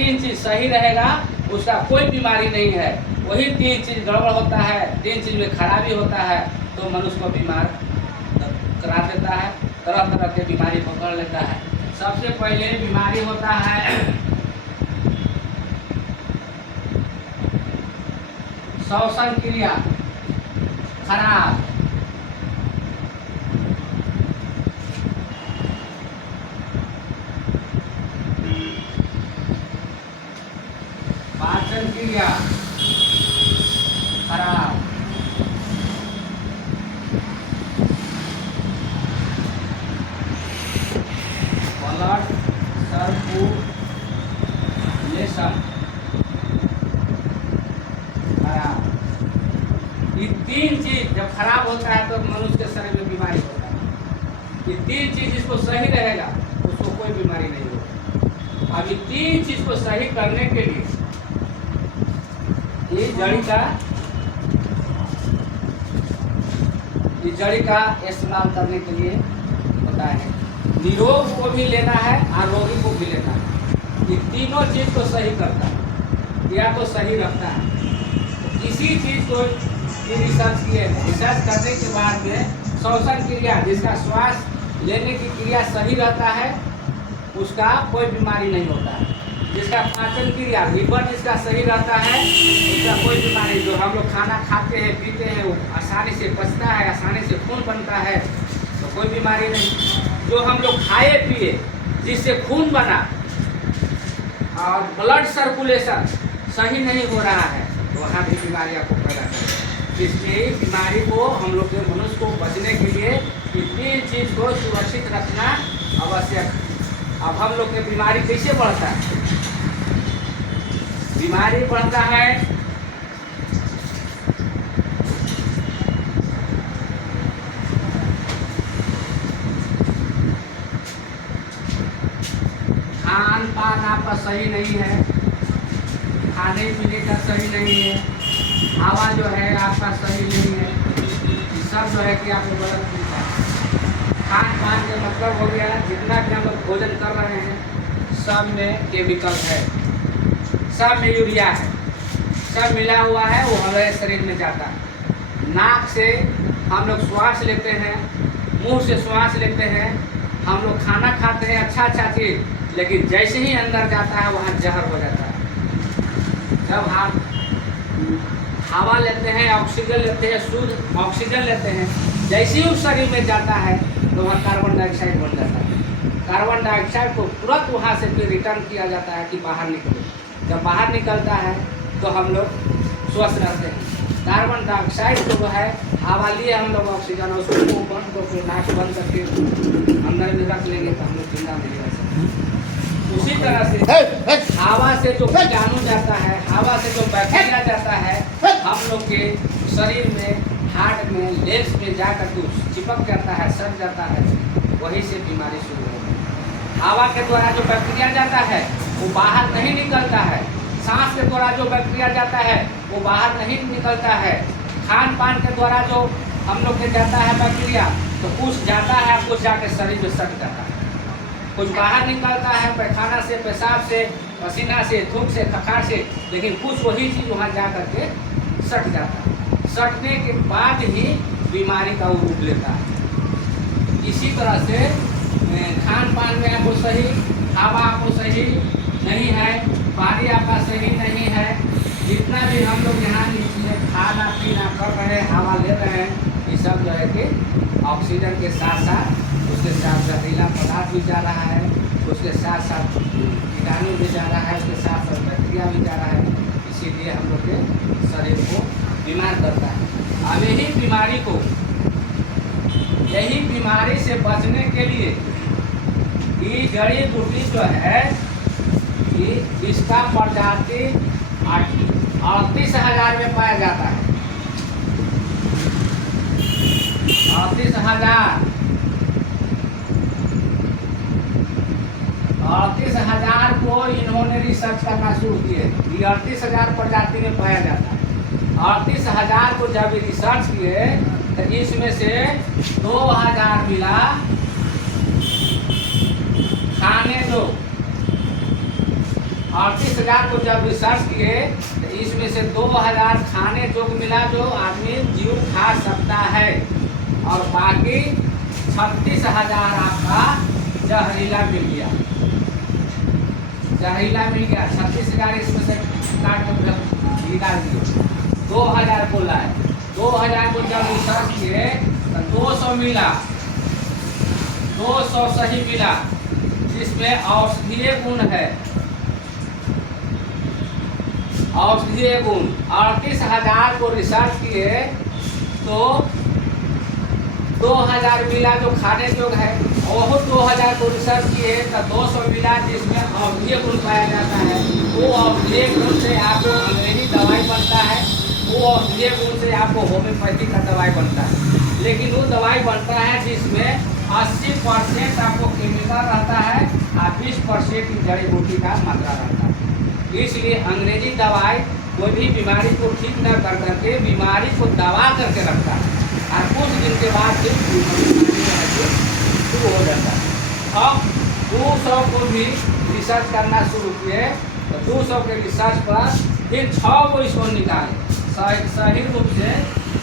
3 चीज सही रहेगा उसका कोई बीमारी नहीं है। वही 3 चीज गड़बड़ होता है, 3 चीज में खराबी होता है तो मनुष्य को बीमार करा देता है, तरह तरह के बीमारी पकड़ लेता है। सबसे पहले बीमारी होता है श्वसन क्रिया खराब। पाचन क्रिया खराब। ब्लड सर्कुलेशन खराब। ये 3 चीज जब खराब होता है तो मनुष्य के शरीर में बीमारी होता है। ये 3 चीज इसको सही रहेगा उसको कोई बीमारी नहीं होगी। अब ये 3 चीज को सही करने के लिए ये जड़ी का इस्तेमाल करने के लिए होता है। निरोग को भी लेना है और रोगी को भी लेना है। ये तीनों चीज को सही करता है या तो सही रखता है। तो किसी चीज को रिसर्च किए हैं, रिसर्च करने के बाद में श्वसन क्रिया जिसका श्वास लेने की क्रिया सही रहता है उसका कोई बीमारी नहीं होता है। जिसका पाचन क्रिया लीवर जिसका सही रहता है उसका कोई बीमारी, जो हम लोग खाना खाते हैं पीते हैं वो आसानी से पचता है, आसानी से खून बनता है तो कोई बीमारी नहीं। जो हम लोग खाए पिए जिससे खून बना और ब्लड सर्कुलेशन सही नहीं हो रहा है तो वहाँ भी बीमारी आपको पैदा करेगा। इसलिए बीमारी को हम लोग के मनुष्य को बचने के लिए इतनी चीज को सुरक्षित रखना आवश्यक। अब हम लोग के बीमारी कैसे बढ़ता है? बीमारी बढ़ता है खान पान आपका सही नहीं है, खाने पीने का सही नहीं है, हवा जो है आपका सही नहीं है, सब जो है कि आपको गलत मिलता है। खान पान का मतलब हो गया जितना भी हम लोग भोजन कर रहे हैं सब में केमिकल है, सब में यूरिया है, सब मिला हुआ है, वो हमारे शरीर में जाता है। नाक से हम लोग श्वास लेते हैं, मुंह से श्वास लेते हैं, हम लोग खाना खाते हैं अच्छा चीज़, लेकिन जैसे ही अंदर जाता है वहाँ जहर हो जाता है। जब हम हवा लेते हैं, ऑक्सीजन लेते हैं, शुद्ध ऑक्सीजन लेते हैं, जैसे ही उस शरीर में जाता है तो वहाँ कार्बन डाइऑक्साइड बन जाता है। कार्बन डाइऑक्साइड को तुरंत वहाँ से फिर रिटर्न किया जाता है कि बाहर निकले। जब बाहर निकलता है तो हम लोग स्वस्थ रहते हैं। कार्बन डाइऑक्साइड को जो है हवा लिए हम लोग ऑक्सीजन उसको मुँह बंद को फिर नाक बंद करके अंदर में रख लेंगे तो हम लोग जिंदा नहीं रह सकते। उसी तरह से हवा से जो कीटाणु जाता है, हवा से जो बैक्टीरिया जाता है हम लोग के शरीर में, हार्ट में, लेग्स में जाकर के चिपक जाता है, सट जाता है, वहीं से बीमारी शुरू होती है। हवा के द्वारा जो बैक्टीरिया जाता है वो बाहर नहीं निकलता है, सांस के द्वारा जो बैक्टीरिया जाता है वो बाहर नहीं निकलता है, खान पान के द्वारा जो हम लोग के जाता है बैक्टीरिया तो कुछ जाता है, कुछ जाके शरीर में सट जाता है, कुछ बाहर निकलता है पैखाना से, पेशाब से, पसीना से, थूक से, खखार से, लेकिन कुछ वही चीज़ वहाँ जा करके सट जाता है। सटने के बाद ही बीमारी का वो रूप लेता है। इसी तरह से खान पान में आपको सही, हवा आपको सही नहीं है, पानी आपका सही नहीं है, जितना भी हम लोग यहाँ नीचे खाना पीना कर रहे हैं, हवा ले रहे हैं, ये सब जो है कि ऑक्सीजन के साथ साथ उसके साथ जहरीला पदार्थ भी जा रहा है, उसके साथ साथ कीटाणु भी जा रहा है, उसके साथ साथ बैक्टीरिया भी जा रहा है। इसीलिए हम लोग के शरीर को बीमार करता है। अब यही बीमारी से बचने के लिए ये जड़ी बूटी जो है इसका प्रजाति 38,000 में पाया जाता है। 38,000 को इन्होंने रिसर्च करना शुरू किए। ये 38,000 प्रजाति में पाया जाता है। 38,000 को जब रिसर्च किए तो इसमें से 2,000 मिला खाने दो, 38,000 को जब रिसर्च किए तो इसमें से 2,000 खाने जोग मिला जो आदमी जीव खा सकता है, और बाकी 36,000 आपका जहरीला मिल गया। जहरीला मिल गया 36,000 इसमें से काट कर निकाल दिए। 2,000 बोला है, 2,000 को जब रिसर्च किए तो 200 मिला, 200 सही मिला जिसमें औषधीय गुण है। औषधीय गुण 38,000 को रिसर्च किए तो 2,000 मिला जो खाने योग्य है, और 2,000 को रिसर्च किए तो 200 मिला जिसमें औषधीय गुण पाया जाता है। वो औषधीय गुण से आपको अंग्रेजी दवाई बनता है, वो औषधीय गुण से आपको होम्योपैथी का दवाई बनता है। लेकिन वो दवाई बनता है जिसमें 80% आपको केमिकल रहता है और 20% जड़ी बूटी का मात्रा रहता है। इसलिए अंग्रेजी दवाई कोई भी बीमारी को ठीक न कर करके बीमारी को दबा करके रखता है, और कुछ दिन के बाद फिर शुरू हो जाता है। अब 200 को भी रिसर्च करना शुरू किए तो 200 के रिसर्च पर फिर 6 को इसको निकाले, सही रूप से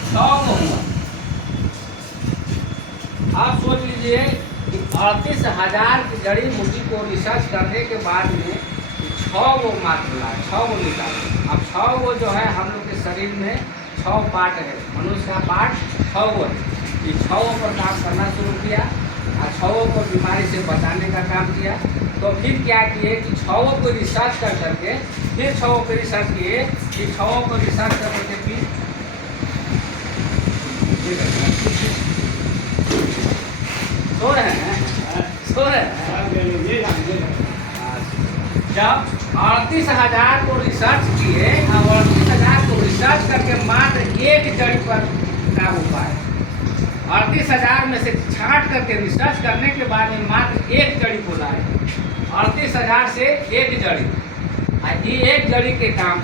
6 को हुआ। आप सोच लीजिए कि 38,000 की जड़ी बूटी को रिसर्च करने के बाद में 6 वो मात्र लाए, 6 वो निकाले। अब 6 वो जो है हम लोग के शरीर में 6 पार्ट है, मनुष्य का पार्ट 6 वो है। ये 6 पर काम करना शुरू किया और 6 को बीमारी से बचाने का काम किया। तो फिर क्या किए कि 6 को रिसर्च कर करके फिर 6 को रिसर्च किए कि 6 को रिसर्च कर करके फिर सो रहे हैं, सो रहे हैं। जब 38,000 को रिसर्च किए और 38,000 को रिसर्च करके मात्र एक जड़ी पर काबू पाए, 38,000 में से छांट करके रिसर्च करने के बाद में मात्र एक जड़ी को लाए। 38,000 से एक जड़ी, ये एक जड़ी के काम